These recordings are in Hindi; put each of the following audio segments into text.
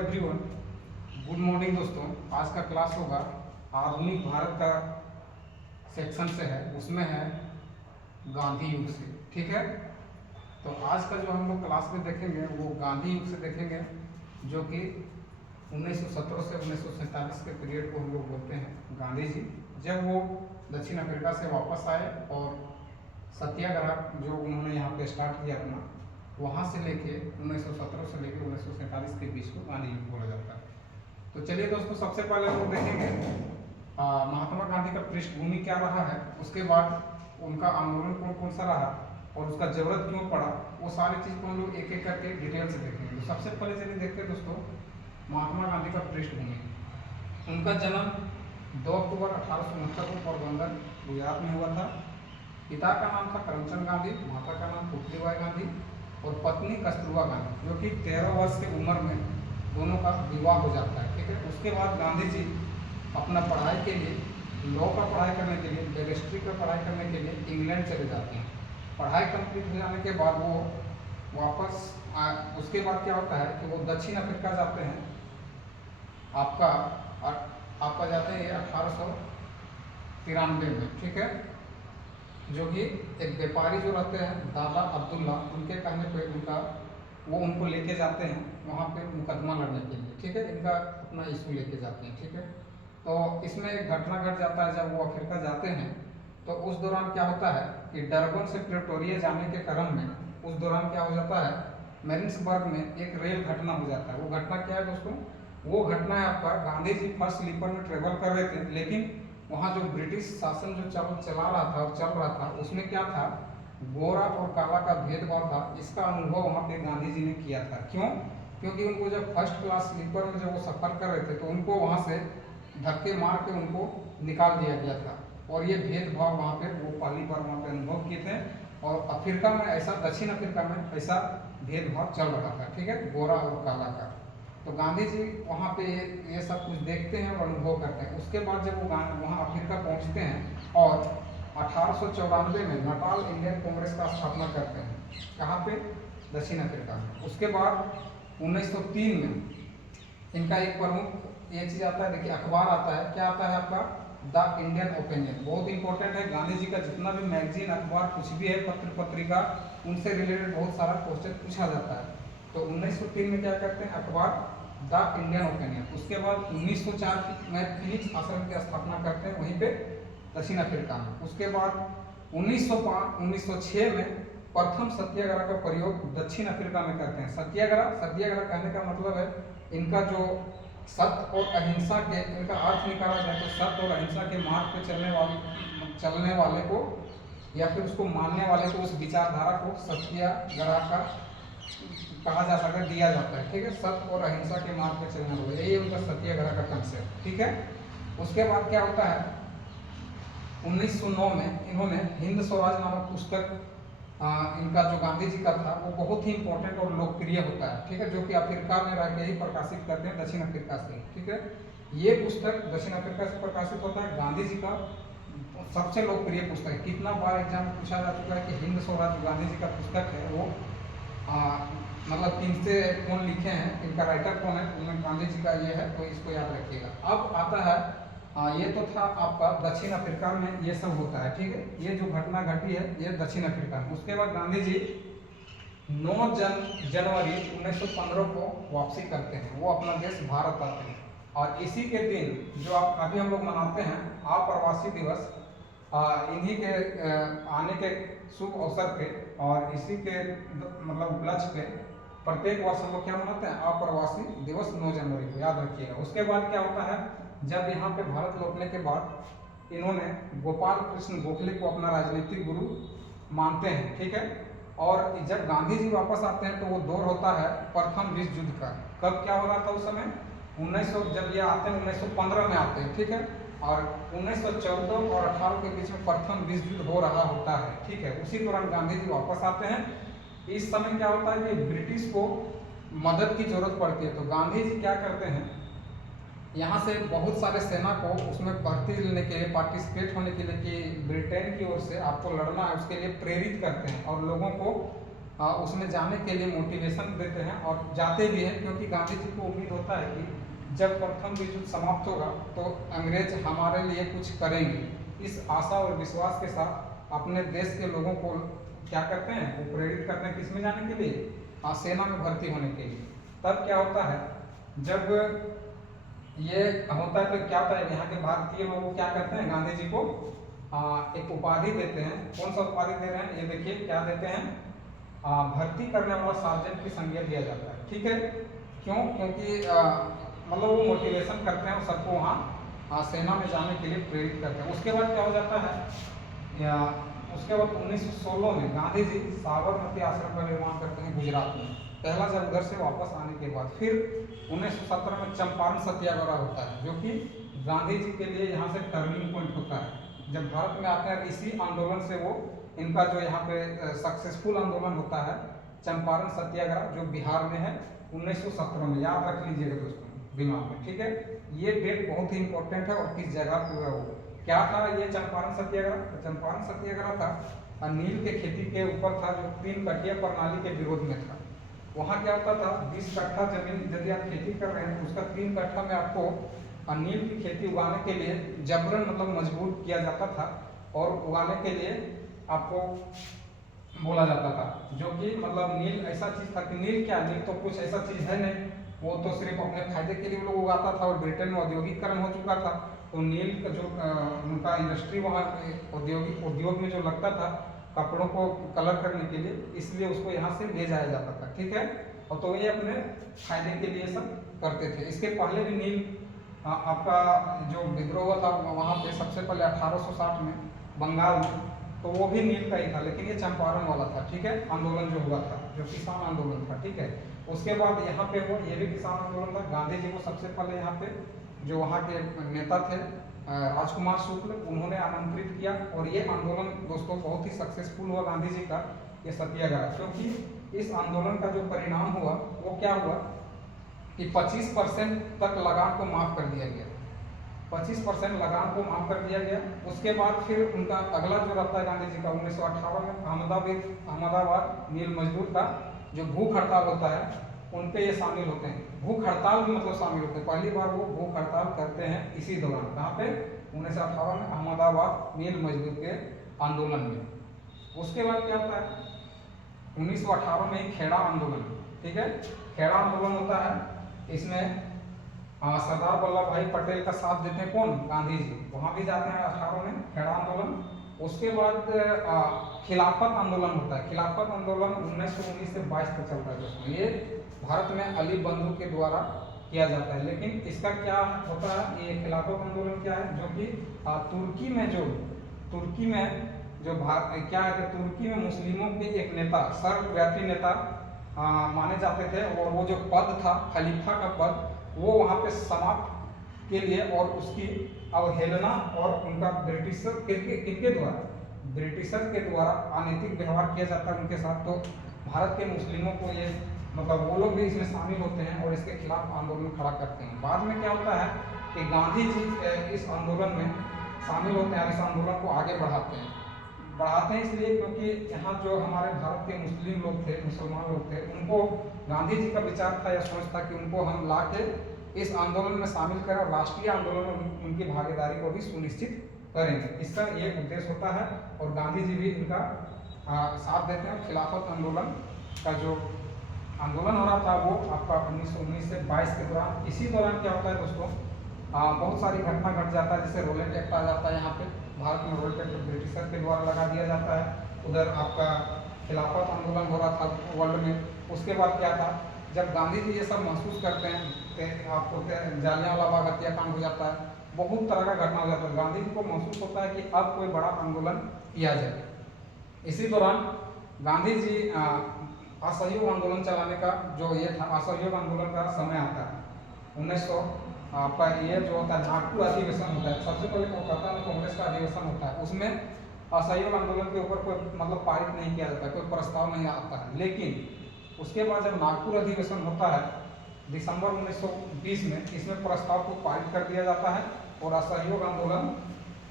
एवरीवन, गुड मॉर्निंग दोस्तों। आज का क्लास होगा आधुनिक भारत का सेक्शन से है, उसमें है गांधी युग से। ठीक है, तो आज का जो हम लोग क्लास में देखेंगे वो गांधी युग से देखेंगे, जो कि 1917 से 1947 के पीरियड को हम लोग बोलते हैं। गांधी जी जब वो दक्षिण अफ्रीका से वापस आए और सत्याग्रह जो उन्होंने यहाँ पे स्टार्ट किया अपना, वहाँ से लेके 1917 से लेके 1947 के बीच को गांधी युग बोला जाता है। तो चलिए दोस्तों, सबसे पहले हम लोग देखेंगे महात्मा गांधी का पृष्ठभूमि क्या रहा है, उसके बाद उनका आंदोलन कौन कौन सा रहा और उसका जरूरत क्यों पड़ा, वो सारी चीज़ को हम लोग एक एक करके डिटेल से देखेंगे। तो सबसे पहले चलिए देखते हैं दोस्तों महात्मा गांधी का पृष्ठभूमि। उनका जन्म 2 अक्टूबर 1869 को पोरबंदर गुजरात में हुआ था। पिता का नाम था करमचंद गांधी, माता का नाम पुतलीबाई गांधी और पत्नी कस्तूरबा गांधी, जो कि 13 वर्ष की उम्र में दोनों का विवाह हो जाता है। ठीक है, उसके बाद गांधी जी अपना पढ़ाई के लिए, लॉ का पढ़ाई करने के लिए, बैरिस्ट्री का पढ़ाई करने के लिए इंग्लैंड चले जाते हैं। पढ़ाई कंप्लीट हो जाने के बाद वो वापस उसके बाद क्या होता है कि वो दक्षिण अफ्रीका जाते हैं। आपका जाते हैं 1893 में। ठीक है, जो कि एक व्यापारी जो रहते हैं दादा अब्दुल्ला, उनके कहने पे उनको लेके जाते हैं वहाँ पे मुकदमा लड़ने के लिए। ठीक है, इनका अपना इशू लेके जाते हैं। ठीक है, तो इसमें एक घटना घट जाता है। जब वो अफ्रीका जाते हैं तो उस दौरान क्या होता है कि डरबन से प्रिटोरिया जाने के क्रम में उस दौरान क्या हो जाता है, मैरिन्सबर्ग में एक रेल घटना हो जाता है। वो घटना क्या है दोस्तों, वो घटना है आपका, गांधी जी फर्स्ट स्लीपर में ट्रेवल कर रहे थे, लेकिन वहाँ जो ब्रिटिश शासन जो चला रहा था और चल रहा था, उसमें क्या था, गोरा और काला का भेदभाव था। इसका अनुभव वहाँ पे गांधी जी ने किया था। क्यों? क्योंकि उनको जब फर्स्ट क्लास स्लीपर में जब वो सफ़र कर रहे थे तो उनको वहाँ से धक्के मार के उनको निकाल दिया गया था, और ये भेदभाव वहाँ पे वो पहली बार वहाँ पे अनुभव किए थे। और अफ्रीका में ऐसा, दक्षिण अफ्रीका में ऐसा भेदभाव चल रहा था। ठीक है, गोरा और काला का। तो गांधी जी वहाँ पे ये सब कुछ देखते हैं और अनुभव करते हैं। उसके बाद जब वो वहाँ अफ्रीका पहुँचते हैं और 1894 में नाटाल इंडियन कांग्रेस का स्थापना करते हैं। कहाँ पे? दक्षिण अफ्रीका में। उसके बाद 1903 में इनका एक प्रमुख ये चीज़ आता है, देखिए अखबार आता है, क्या आता है आपका, द इंडियन ओपिनियन। बहुत इंपॉर्टेंट है। गांधी जी का जितना भी मैगजीन, अखबार, कुछ भी है, पत्र पत्रिका, उनसे रिलेटेड बहुत सारा क्वेश्चन पूछा जाता है। तो 1903 में क्या करते हैं, अखबार द इंडियन ओपिनियन। उसके बाद 1904 में फिनिक्स आश्रम की स्थापना करते हैं वहीं पे दक्षिण अफ्रीका में। उसके बाद 1906 में प्रथम सत्याग्रह का प्रयोग दक्षिण अफ्रीका में करते हैं। सत्याग्रह कहने का मतलब है इनका जो सत्य और अहिंसा के, इनका अर्थ निकाला जाए तो सत्य और अहिंसा के मार्ग पे चलने वाले को या फिर उसको मानने वाले को, उस विचारधारा को सत्याग्रह का कहा जा सकता है, दिया जाता है। ठीक है, सत्य और अहिंसा के मार्ग पे चलने वाले, यही उनका सत्याग्रह का कंसेप्ट। ठीक है, उसके बाद क्या होता है, 1909 में इन्होंने हिंद स्वराज नामक पुस्तक, इनका जो गांधी जी का था वो बहुत ही इंपॉर्टेंट और लोकप्रिय होता है। ठीक है, जो कि अफ्रीका में रह के ही प्रकाशित करते हैं, दक्षिण अफ्रीका से। ठीक है, ये पुस्तक दक्षिण अफ्रीका से प्रकाशित होता है। गांधी जी का सबसे लोकप्रिय पुस्तक है। कितना बार एग्जाम में पूछा जा चुका है कि हिंद स्वराज जो गांधी जी का पुस्तक है वो मतलब किनसे कौन लिखे हैं, इनका राइटर कौन है, उनमें गांधी जी का ये है, तो इसको याद रखिएगा। अब आता है ये तो था आपका दक्षिण अफ्रीका में ये सब होता है। ठीक है, ये जो घटना घटी है ये दक्षिण अफ्रीका में। उसके बाद गांधी जी 9 जनवरी 1915 को वापसी करते हैं, वो अपना देश भारत आते हैं। और इसी के दिन जो आप अभी हम लोग मनाते हैं अप्रवासी दिवस, इन्हीं के आने के शुभ अवसर पे और इसी के मतलब उपलक्ष्य पे प्रत्येक वर्ष हम लोग क्या मनाते हैं, अप्रवासी दिवस 9 जनवरी को, याद रखिएगा। उसके बाद क्या होता है, जब यहाँ पे भारत लौटने के बाद इन्होंने गोपाल कृष्ण गोखले को अपना राजनीतिक गुरु मानते हैं। ठीक है, और जब गांधी जी वापस आते हैं तो वो दौर होता है प्रथम विश्व युद्ध का। कब क्या हो रहा था उस समय, 1900, जब ये आते हैं 1915 में आते हैं। ठीक है, और 1914 और 18 के बीच में प्रथम विश्व युद्ध हो रहा होता है। ठीक है, उसी दौरान गांधी जी वापस आते हैं। इस समय क्या होता है कि ब्रिटिश को मदद की जरूरत पड़ती है, तो गांधी जी क्या करते हैं, यहाँ से बहुत सारे सेना को उसमें भर्ती लेने के लिए, पार्टिसिपेट होने के लिए कि ब्रिटेन की ओर से आपको लड़ना है, उसके लिए प्रेरित करते हैं और लोगों को उसमें जाने के लिए मोटिवेशन देते हैं और जाते भी हैं, क्योंकि गांधी जी को उम्मीद होता है कि जब प्रथम विश्व युद्ध समाप्त होगा तो अंग्रेज हमारे लिए कुछ करेंगे। इस आशा और विश्वास के साथ अपने देश के लोगों को क्या करते हैं, वो प्रेरित करते हैं किस में जाने के लिए, सेना में भर्ती होने के लिए। तब क्या होता है, जब ये होता है तो क्या होता है, यहाँ के भारतीय लोग क्या करते हैं, गांधी जी को एक उपाधि देते हैं। कौन सा उपाधि दे रहे हैं, ये देखिए क्या देते हैं, भर्ती करने वाला सार्जेंट की संज्ञा दिया जाता है। ठीक है, क्यों, क्योंकि मतलब वो मोटिवेशन करते हैं और सबको वहाँ सेना में जाने के लिए प्रेरित करते हैं। उसके बाद क्या हो जाता है, उसके बाद 1916 में गांधी जी साबरमती आश्रम का निर्माण करते हैं गुजरात में, पहला जब उधर से वापस आने के बाद। फिर 1917 में चंपारण सत्याग्रह होता है, जो कि गांधी जी के लिए यहाँ से टर्निंग पॉइंट होता है। जब भारत में आते हैं इसी आंदोलन से वो इनका जो यहाँ पे सक्सेसफुल आंदोलन होता है चंपारण सत्याग्रह, जो बिहार में है 1917 में, याद रख लीजिएगा दोस्तों दिमाग में। ठीक है, ये डेट बहुत ही इंपॉर्टेंट है और किस जगह पे हुआ वो क्या था ये चंपारण सत्याग्रह। तो चंपारण सत्याग्रह था नील के खेती के ऊपर था, जो 3 कटिया प्रणाली के विरोध में था। वहाँ क्या होता था, 20 कट्ठा जमीन यदि आप खेती कर रहे हैं, उसका 3 कट्ठा में आपको नील की खेती उगाने के लिए जबरन मतलब मजबूर किया जाता था और उगाने के लिए आपको बोला जाता था। जो कि मतलब नील ऐसा चीज था कि नील क्या, नील तो कुछ ऐसा चीज है नहीं, वो तो सिर्फ अपने फायदे के लिए लोग उगाता था। और ब्रिटेन में औद्योगिकरण हो चुका था, तो नील का जो उनका इंडस्ट्री वहाँ उद्योग में जो लगता था कपड़ों को कलर करने के लिए, इसलिए उसको यहाँ से ले जाया जाता था। ठीक है, और तो ये अपने फायदे के लिए सब करते थे। इसके पहले भी नील आपका जो विद्रोह था वहाँ पे सबसे पहले 1860 में बंगाल में, तो वो भी नील का ही था, लेकिन ये चंपारण वाला था। ठीक है, आंदोलन जो हुआ था, जो किसान आंदोलन था। ठीक है, उसके बाद यहाँ पे वो ये भी किसान आंदोलन था। गांधी जी को सबसे पहले यहाँ पे जो वहाँ के नेता थे राजकुमार शुक्ल, उन्होंने आमंत्रित किया और ये आंदोलन दोस्तों बहुत ही सक्सेसफुल हुआ गांधी जी का ये सत्याग्रह। क्योंकि इस आंदोलन का जो परिणाम हुआ वो क्या हुआ कि 25% तक लगान को माफ कर दिया गया, 25% लगान को माफ कर दिया गया। उसके बाद फिर उनका अगला जो रहता है गांधी जी का 1918 में अहमदाबाद नील मजदूर का जो भूख हड़ताल होता है उनपे ये शामिल होते हैं। भूख हड़ताल में मतलब शामिल होते हैं, पहली बार वो भूख हड़ताल करते हैं इसी दौरान। कहाँ पे, 1918 में अहमदाबाद नील मजदूर के आंदोलन में। उसके बाद क्या होता है, 1918 में ही खेड़ा आंदोलन। ठीक है, खेड़ा आंदोलन होता है, इसमें सरदार वल्लभ भाई पटेल का साथ देते हैं कौन, गांधी जी, वहाँ भी जाते हैं 18 में खेड़ा आंदोलन। उसके बाद खिलाफत आंदोलन होता है। खिलाफत आंदोलन 1919 से 22 तक चलता है दोस्तों। ये भारत में अली बंधु के द्वारा किया जाता है। लेकिन इसका क्या होता है, ये खिलाफत आंदोलन क्या है, जो कि तुर्की में जो क्या है कि तुर्की में मुस्लिमों के एक नेता सर्वव्यापी नेता माने जाते थे, और वो जो पद था खलीफा का पद, वो वहाँ पे समाप्त के लिए और उसकी अवहेलना और उनका ब्रिटिशर के द्वारा अनैतिक व्यवहार किया जाता है उनके साथ। तो भारत के मुस्लिमों को ये मतलब वो लोग भी इसमें शामिल होते हैं और इसके खिलाफ आंदोलन खड़ा करते हैं। बाद में क्या होता है कि गांधी जी इस आंदोलन में शामिल होते हैं और इस आंदोलन को आगे बढ़ाते हैं इसलिए क्योंकि यहाँ जो हमारे भारत के मुस्लिम लोग थे, मुसलमान लोग थे, उनको गांधी जी का विचार था या सोच था कि उनको हम ला के इस आंदोलन में शामिल करें और राष्ट्रीय आंदोलन में उनकी भागीदारी को भी सुनिश्चित करेंगे। इसका ये उद्देश्य होता है और गांधी जी भी इनका साथ देते हैं। खिलाफत आंदोलन का जो आंदोलन हो रहा था वो आपका 1919 से 22 के दौरान, इसी दौरान क्या होता है दोस्तों, बहुत सारी घटना घट जाता है। जैसे रोलेट एक्ट आ जाता है, यहाँ पे भारत में रोलेट एक्ट ब्रिटिशर के द्वारा लगा दिया जाता है। उधर आपका खिलाफत आंदोलन हो रहा था वर्ल्ड में। उसके बाद क्या था, जब गांधी जी ये सब महसूस करते हैं तो आपको जालियांवाला बाग हत्याकांड हो जाता है, बहुत तरह का घटना हो जाता है। गांधी जी को महसूस होता है कि अब कोई बड़ा आंदोलन किया जाए। इसी दौरान गांधी जी असहयोग आंदोलन चलाने का जो ये था, असहयोग आंदोलन का समय आता है 1900 आपका ये जो होता है नागपुर अधिवेशन होता है। सबसे पहले कोलकाता में कांग्रेस का अधिवेशन होता है, उसमें असहयोग आंदोलन के ऊपर कोई मतलब पारित नहीं किया जाता, कोई प्रस्ताव नहीं आता है। लेकिन उसके बाद जब नागपुर अधिवेशन होता है दिसंबर 1920 में, इसमें प्रस्ताव को पारित कर दिया जाता है और असहयोग आंदोलन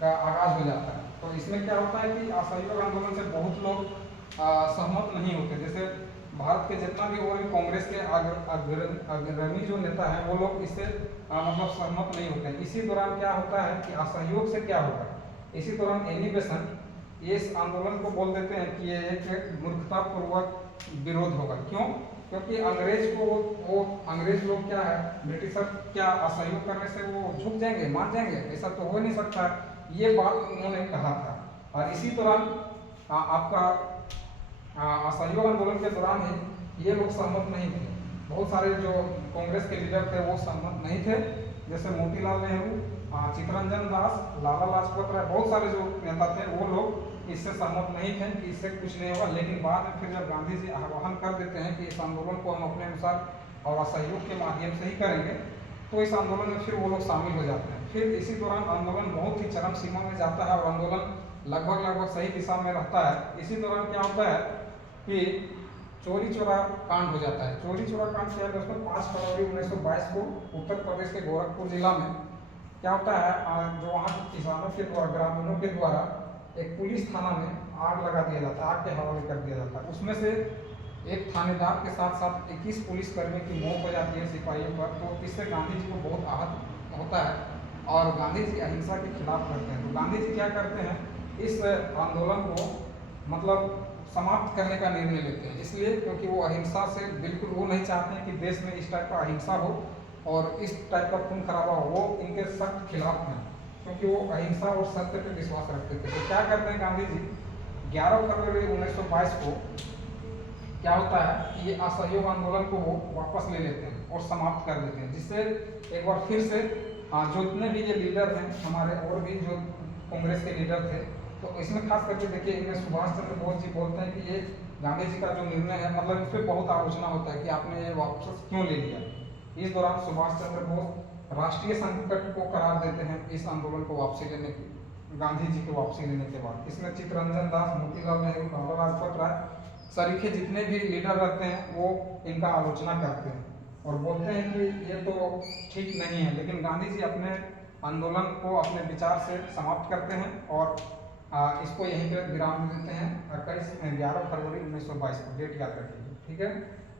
का आगाज हो जाता है। तो इसमें क्या होता है कि असहयोग आंदोलन से बहुत लोग सहमत नहीं होते। जैसे भारत के जितना भी और भी कांग्रेस के अग्रणी जो नेता हैं वो लोग इससे मतलब सहमत नहीं होते हैं। इसी दौरान क्या होता है कि असहयोग से क्या होगा, इसी दौरान एनी बेसेंट ये इस आंदोलन को बोल देते हैं कि ये एक मूर्खतापूर्वक विरोध होगा। क्यों? क्योंकि अंग्रेज को वो अंग्रेज लोग क्या है, ब्रिटिशर क्या असहयोग करने से वो झुक जाएंगे, मान जाएंगे? ऐसा तो हो नहीं सकता। ये बात उन्होंने कहा था। और इसी दौरान आपका असहयोग आंदोलन के दौरान ही ये लोग सहमत नहीं थे। बहुत सारे जो कांग्रेस के लीडर थे वो सहमत नहीं थे, जैसे मोतीलाल नेहरू, चित्तरंजन दास, लाला लाजपत राय, बहुत सारे जो नेता थे वो लोग इससे सहमत नहीं थे कि इससे कुछ नहीं होगा। लेकिन बाद में फिर जब गांधी जी आह्वान कर देते हैं कि इस आंदोलन को हम अपने अनुसार और असहयोग के माध्यम से ही करेंगे, तो इस आंदोलन में फिर वो लोग शामिल हो जाते हैं। फिर इसी दौरान आंदोलन बहुत ही चरम सीमा में जाता है और आंदोलन लगभग सही दिशा में रहता है। इसी दौरान क्या होता है कि चोरी चोरा कांड हो जाता है। चोरी चोरा कांड क्या है दोस्तों, 5 फरवरी 1922 को उत्तर प्रदेश के गोरखपुर जिला में क्या होता है, जो वहाँ के किसानों के द्वारा, ग्रामीणों के द्वारा एक पुलिस थाना में आग लगा दिया जाता है, आग के हवाले कर दिया जाता है। उसमें से एक थानेदार के साथ साथ 21 पुलिसकर्मी की मौत हो जाती है, सिपाहियों पर। तो इससे गांधी जी को बहुत आहत होता है और गांधी जी अहिंसा के खिलाफ करते हैं। तो गांधी जी क्या करते हैं, इस आंदोलन को मतलब समाप्त करने का निर्णय लेते हैं। इसलिए क्योंकि वो अहिंसा से बिल्कुल वो नहीं चाहते हैं कि देश में इस टाइप का अहिंसा हो और इस टाइप का खून खराबा हो। वो इनके सख्त खिलाफ हैं क्योंकि वो अहिंसा और सत्य पर विश्वास रखते थे। तो क्या करते हैं गांधी जी, 11 फरवरी 1922 को क्या होता है कि ये असहयोग आंदोलन को वो वापस ले लेते हैं और समाप्त कर देते हैं, जिससे एक बार फिर से जो इतने भी ये लीडर हैं हमारे और भी जो कांग्रेस के लीडर थे, तो इसमें खास करके देखिए इनमें सुभाष चंद्र बोस जी बोलते हैं कि ये गांधी जी का जो निर्णय है, मतलब इस पर बहुत आलोचना होता है कि आपने ये वापस क्यों ले लिया। इस दौरान सुभाष चंद्र बोस राष्ट्रीय संकट को करार देते हैं इस आंदोलन को वापसी लेने की, गांधी जी को वापसी लेने के बाद। इसमें चित्तरंजन दास, मोतीलाल नेहरू, लाला लाजपत राय सरीखे जितने भी लीडर रहते हैं वो इनका आलोचना करते हैं और बोलते हैं कि ये तो ठीक नहीं है। लेकिन गांधी जी अपने आंदोलन को अपने विचार से समाप्त करते हैं और इसको यहीं पे विराम देते हैं 11 फरवरी 1922 को, डेट याद रखिए, ठीक है।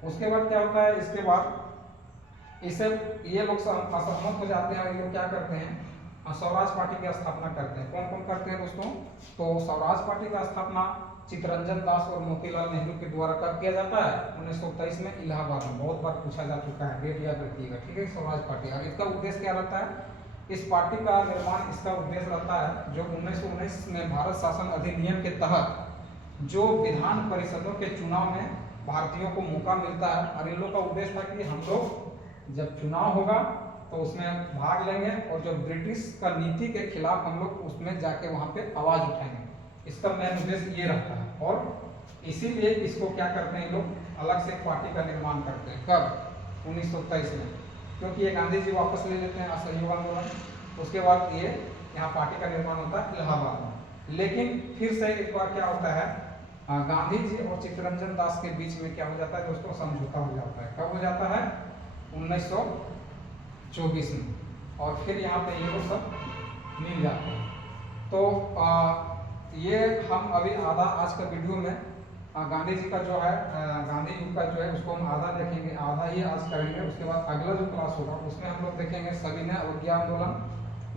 उसके बाद क्या होता है, इसके बाद इसे ये लोग असहमत हो जाते हैं और ये लोग क्या करते हैं, स्वराज पार्टी की स्थापना करते हैं। कौन कौन करते हैं दोस्तों, तो स्वराज पार्टी का स्थापना चित्तरंजन दास और मोतीलाल नेहरू के द्वारा कब किया जाता है, 1923 में इलाहाबाद में। बहुत बार पूछा जा चुका है, डेट याद रखिएगा, ठीक है। स्वराज पार्टी, और इसका उद्देश्य क्या रहता है, इस पार्टी का निर्माण, इसका उद्देश्य रहता है जो 1919 में भारत शासन अधिनियम के तहत जो विधान परिषदों के चुनाव में भारतीयों को मौका मिलता है, और इन लोग का उद्देश्य था कि हम लोग जब चुनाव होगा तो उसमें भाग लेंगे और जो ब्रिटिश का नीति के खिलाफ हम लोग उसमें जाके वहाँ पे आवाज उठाएंगे। इसका मेन उद्देश्य ये रहता है और इसीलिए इसको क्या करते हैं, लोग अलग से पार्टी का निर्माण करते हैं। कब, 1923 में, क्योंकि ये गांधी जी वापस ले लेते हैं असहयोग आंदोलन। उसके बाद ये यहाँ पार्टी का निर्माण होता है इलाहाबाद में। लेकिन फिर से एक बार क्या होता है, गांधी जी और चित्तरंजन दास के बीच में क्या हो जाता है दोस्तों, समझौता हो जाता है। कब हो जाता है, 1924 में, और फिर यहाँ पे ये लोग सब मिल जाते हैं। तो ये हम अभी आधा आज का वीडियो में गांधी जी का जो है, गांधी युग का जो है उसको हम आधा देखेंगे, आधा ही आज करेंगे। उसके बाद अगला जो क्लास होगा उसमें हम लोग देखेंगे सविनय अवज्ञा आंदोलन,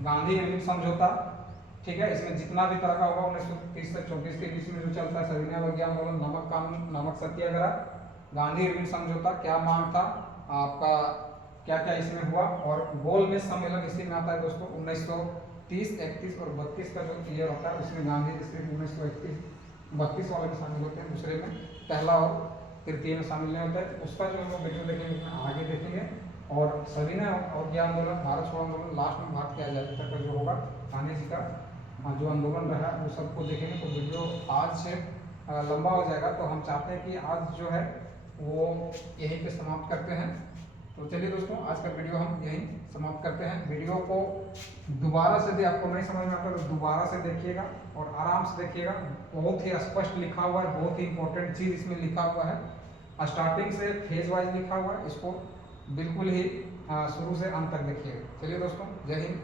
गांधी इरविन समझौता, ठीक है। इसमें जितना भी तरह का होगा 1930 से 24 के बीच में जो चलता है, सविनय अवज्ञा आंदोलन, नमक कानून, नमक सत्याग्रह, गांधी इरविन समझौता, क्या मांग था आपका, क्या क्या इसमें हुआ, और गोलमेज सम्मेलन इसी में आता है दोस्तों। 1930, 31 और 32 का जो ईयर होता है उसमें गांधी जी सिर्फ 1932 वाले में शामिल होते हैं, दूसरे में पहला और तृतीय में शामिल नहीं होता है। उसका जो हम लोग वीडियो देखेंगे उसमें आगे देखेंगे। और सविनय अवज्ञा आंदोलन, भारत छोड़ो आंदोलन, लास्ट में भारत की आजादी तक का जो होगा गांधी जी का जो आंदोलन रहा वो सबको देखेंगे। तो वीडियो आज से लंबा हो जाएगा, तो हम चाहते हैं कि आज जो है वो यहीं पे समाप्त करते हैं। तो चलिए दोस्तों, आज का वीडियो हम यहीं समाप्त करते हैं। वीडियो को दोबारा से यदि आपको नहीं समझ में आता तो दोबारा से देखिएगा और आराम से देखिएगा। बहुत ही स्पष्ट लिखा हुआ है, बहुत ही इंपॉर्टेंट चीज़ इसमें लिखा हुआ है। स्टार्टिंग से फेज वाइज लिखा हुआ है, इसको बिल्कुल ही शुरू से अंत तक देखिएगा। चलिए दोस्तों, जय हिंद।